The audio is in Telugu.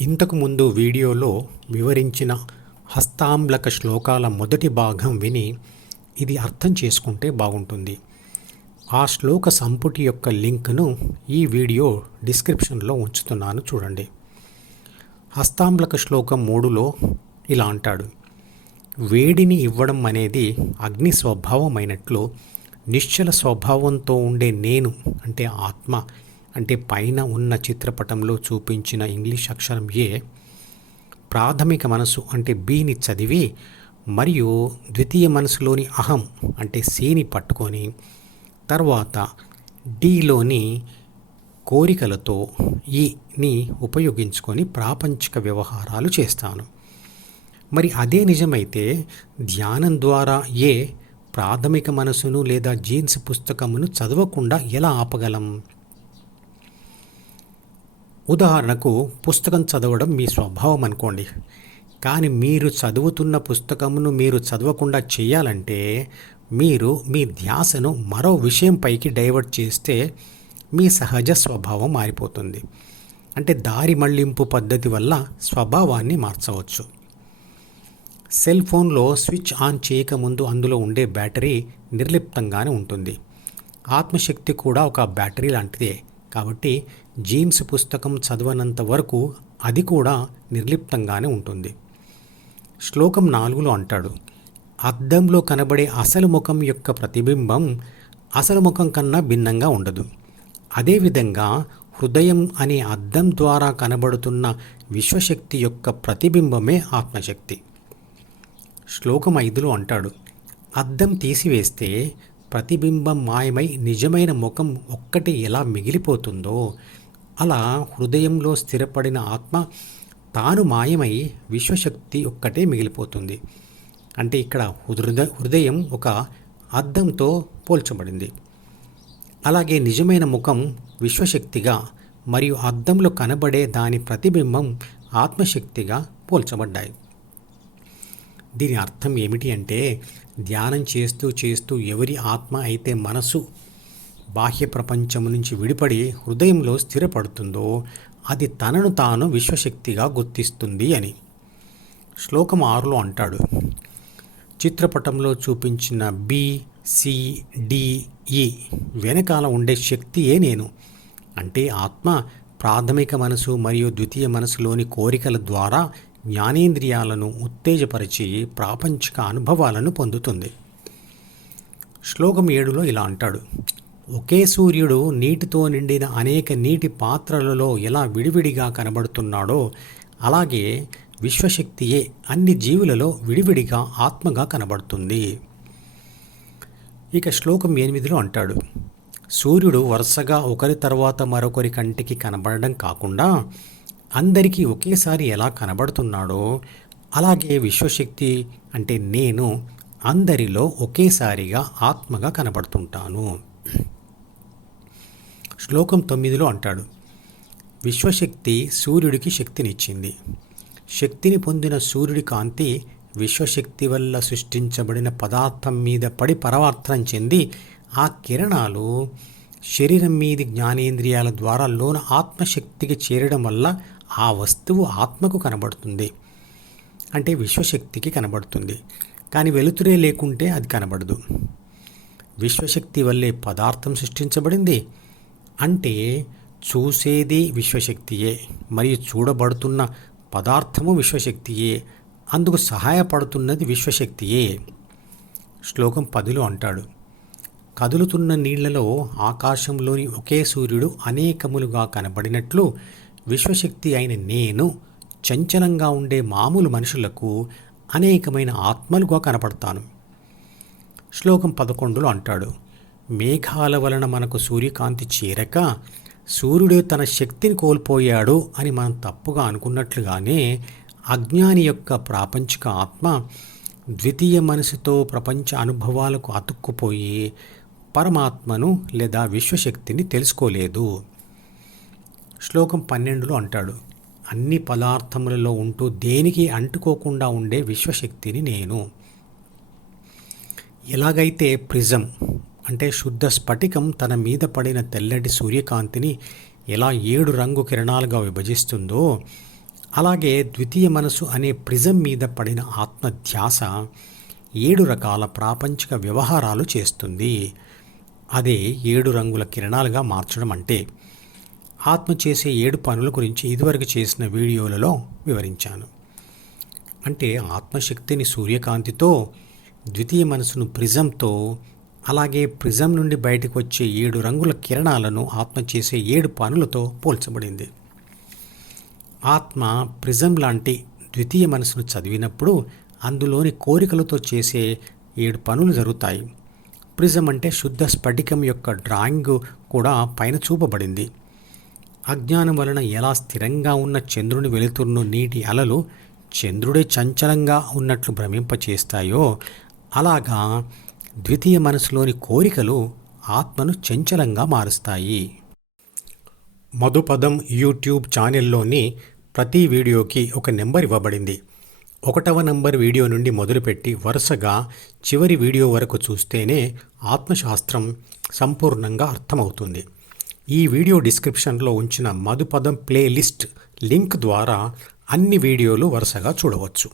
ఇంతకుముందు వీడియోలో వివరించిన హస్తాంబ్లక శ్లోకాల మొదటి భాగం విని ఇది అర్థం చేసుకుంటే బాగుంటుంది. ఆ శ్లోక సంపుటి యొక్క లింక్ను ఈ వీడియో డిస్క్రిప్షన్లో ఉంచుతున్నాను, చూడండి. హస్తాంబ్లక శ్లోకం 3లో ఇలా అంటాడు: వేడిని ఇవ్వడం అనేది అగ్ని స్వభావమైనట్లు నిశ్చల స్వభావంతో ఉండే నేను అంటే ఆత్మ అంటే పైన ఉన్న చిత్రపటంలో చూపించిన ఇంగ్లీష్ అక్షరం ఏ ప్రాథమిక మనసు అంటే బిని చదివి మరియు ద్వితీయ మనసులోని అహం అంటే సిని పట్టుకొని తర్వాత డిలోని కోరికలతో ఈని ఉపయోగించుకొని ప్రాపంచిక వ్యవహారాలు చేస్తాను. మరి అదే నిజమైతే ధ్యానం ద్వారా ఏ ప్రాథమిక మనసును లేదా జీన్స్ పుస్తకమును చదవకుండా ఎలా ఆపగలం? ఉదాహరణకు, పుస్తకం చదవడం మీ స్వభావం అనుకోండి, కానీ మీరు చదువుతున్న పుస్తకమును మీరు చదవకుండా చేయాలంటే మీరు మీ ధ్యాసను మరో విషయంపైకి డైవర్ట్ చేస్తే మీ సహజ స్వభావం మారిపోతుంది. అంటే దారి మళ్లింపు పద్ధతి వల్ల స్వభావాన్ని మార్చవచ్చు. సెల్ ఫోన్లో స్విచ్ ఆన్ చేయకముందు అందులో ఉండే బ్యాటరీ నిర్లిప్తంగానే ఉంటుంది. ఆత్మశక్తి కూడా ఒక బ్యాటరీ లాంటిదే. కాబట్టి జీన్స్ పుస్తకం చదవనంత వరకు అది కూడా నిర్లిప్తంగానే ఉంటుంది. శ్లోకం 4లో అంటాడు: అద్దంలో కనబడే అసలు ముఖం యొక్క ప్రతిబింబం అసలు ముఖం కన్నా భిన్నంగా ఉండదు. అదేవిధంగా హృదయం అనే అద్దం ద్వారా కనబడుతున్న విశ్వశక్తి యొక్క ప్రతిబింబమే ఆత్మశక్తి. శ్లోకం 5లో అంటాడు: అద్దం తీసివేస్తే ప్రతిబింబం మాయమై నిజమైన ముఖం ఒక్కటి ఎలా మిగిలిపోతుందో అలా హృదయంలో స్థిరపడిన ఆత్మ తాను మాయమై విశ్వశక్తి ఒక్కటే మిగిలిపోతుంది. అంటే ఇక్కడ హృదయం ఒక అద్దంతో పోల్చబడింది. అలాగే నిజమైన ముఖం విశ్వశక్తిగా మరియు అద్దంలో కనబడే దాని ప్రతిబింబం ఆత్మశక్తిగా పోల్చబడ్డాయి. దీని అర్థం ఏమిటి అంటే, ధ్యానం చేస్తూ చేస్తూ ఎవరి ఆత్మ అయితే మనసు బాహ్య ప్రపంచం నుంచి విడిపడి హృదయంలో స్థిరపడుతుందో అది తనను తాను విశ్వశక్తిగా గుర్తిస్తుంది అని. శ్లోకం 6లో అంటాడు: చిత్రపటంలో చూపించిన బి, సి, డి, ఈ వెనకాల ఉండే శక్తియే నేను. అంటే ఆత్మ ప్రాథమిక మనసు మరియు ద్వితీయ మనసులోని కోరికల ద్వారా జ్ఞానేంద్రియాలను ఉత్తేజపరిచి ప్రాపంచిక అనుభవాలను పొందుతుంది. శ్లోకం 7లో ఇలా అంటాడు: ఒకే సూర్యుడు నీటితో నిండిన అనేక నీటి పాత్రలలో ఎలా విడివిడిగా కనబడుతున్నాడో అలాగే విశ్వశక్తియే అన్ని జీవులలో విడివిడిగా ఆత్మగా కనబడుతుంది. ఇక శ్లోకం 8లో అంటాడు: సూర్యుడు వరుసగా ఒకరి తర్వాత మరొకరి కంటికి కనబడడం కాకుండా అందరికీ ఒకేసారి ఎలా కనబడుతున్నాడో అలాగే విశ్వశక్తి అంటే నేను అందరిలో ఒకేసారిగా ఆత్మగా కనబడుతుంటాను. శ్లోకం 9లో అంటాడు: విశ్వశక్తి సూర్యుడికి శక్తినిచ్చింది. శక్తిని పొందిన సూర్యుడి కాంతి విశ్వశక్తి వల్ల సృష్టించబడిన పదార్థం మీద పడి పరావర్తనం చెంది ఆ కిరణాలు శరీరం మీది జ్ఞానేంద్రియాల ద్వారా లోన ఆత్మశక్తికి చేరడం వల్ల ఆ వస్తువు ఆత్మకు కనబడుతుంది. అంటే విశ్వశక్తికి కనబడుతుంది. కానీ వెలుతురే లేకుంటే అది కనబడదు. విశ్వశక్తి వల్లే పదార్థం సృష్టించబడింది. అంటే చూసేది విశ్వశక్తియే మరియు చూడబడుతున్న పదార్థము విశ్వశక్తియే. అందుకు సహాయపడుతున్నది విశ్వశక్తియే. శ్లోకం 10లో అంటాడు: కదులుతున్న నీళ్లలో ఆకాశంలోని ఒకే సూర్యుడు అనేకములుగా కనబడినట్లు విశ్వశక్తి అయిన నేను చంచలంగా ఉండే మామూలు మనుషులకు అనేకమైన ఆత్మలుగా కనపడతాను. శ్లోకం 11లో అంటాడు: మేఘాల వలన మనకు సూర్యకాంతి చేరక సూర్యుడే తన శక్తిని కోల్పోయాడు అని మనం తప్పుగా అనుకున్నట్లుగానే అజ్ఞాని యొక్క ప్రాపంచిక ఆత్మ ద్వితీయ మనసుతో ప్రపంచ అనుభవాలకు అతుక్కుపోయి పరమాత్మను లేదా విశ్వశక్తిని తెలుసుకోలేదు. శ్లోకం 12లో అంటాడు: అన్ని పదార్థములలో ఉంటూ దేనికి అంటుకోకుండా ఉండే విశ్వశక్తిని నేను. ఎలాగైతే ప్రిజం అంటే శుద్ధ స్ఫటికం తన మీద పడిన తెల్లటి సూర్యకాంతిని ఎలా 7 రంగు కిరణాలుగా విభజిస్తుందో అలాగే ద్వితీయ మనసు అనే ప్రిజం మీద పడిన ఆత్మ ధ్యాస 7 రకాల ప్రాపంచిక వ్యవహారాలు చేస్తుంది. అదే 7 రంగుల కిరణాలుగా మార్చడం అంటే. ఆత్మ చేసే 7 పనుల గురించి ఇదివరకు చేసిన వీడియోలలో వివరించాను. అంటే ఆత్మశక్తిని సూర్యకాంతితో, ద్వితీయ మనసును ప్రిజంతో, అలాగే ప్రిజం నుండి బయటకు వచ్చే 7 రంగుల కిరణాలను ఆత్మ చేసే 7 పనులతో పోల్చబడింది. ఆత్మ ప్రిజం లాంటి ద్వితీయ మనసును చదివినప్పుడు అందులోని కోరికలతో చేసే 7 పనులు జరుగుతాయి. ప్రిజం అంటే శుద్ధ స్ఫటికం యొక్క డ్రాయింగ్ కూడా పైన చూపబడింది. అజ్ఞానం వలన ఎలా స్థిరంగా ఉన్న చంద్రుని వెలుతురును నీటి అలలు చంద్రుడే చంచలంగా ఉన్నట్లు భ్రమింపచేస్తాయో అలాగా ద్వితీయ మనసులోని కోరికలు ఆత్మను చంచలంగా మారుస్తాయి. మధుపదం యూట్యూబ్ ఛానల్లోని ప్రతి వీడియోకి ఒక నెంబర్ ఇవ్వబడింది. 1వ నంబర్ వీడియో నుండి మొదలుపెట్టి వరుసగా చివరి వీడియో వరకు చూస్తేనే ఆత్మశాస్త్రం సంపూర్ణంగా అర్థమవుతుంది. ఈ వీడియో డిస్క్రిప్షన్లో ఉంచిన మధుపదం ప్లేలిస్ట్ లింక్ ద్వారా అన్ని వీడియోలు వరుసగా చూడవచ్చు.